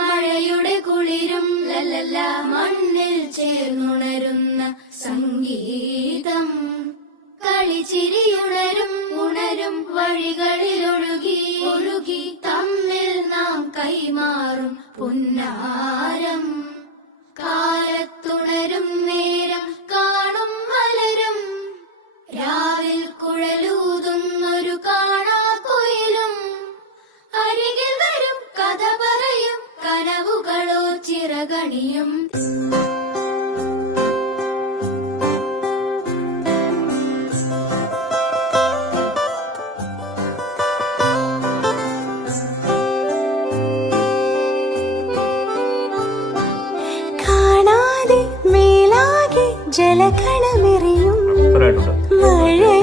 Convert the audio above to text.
മഴയുടെ കുളിരും ലല്ലല്ല മണ്ണിൽ ചേർന്നുണരുന്ന സംഗീതം കളിച്ചിരിയുണരും ഉണരും വഴികളിൽ ഒഴുകി ഒഴുകി തമ്മിൽ നാം കൈമാറും പുന്നാരം കാലത്തുണരും നേരം കാണും മലരും രാവിൽ കുഴലൂതുന്നൊരു കാണാക്കുയിലും അരികിൽ വരും കഥ പറയും കനവുകളോ ചിറകണിയും കാണാതെ മേലാകെ ജലകണമെറിയും മഴ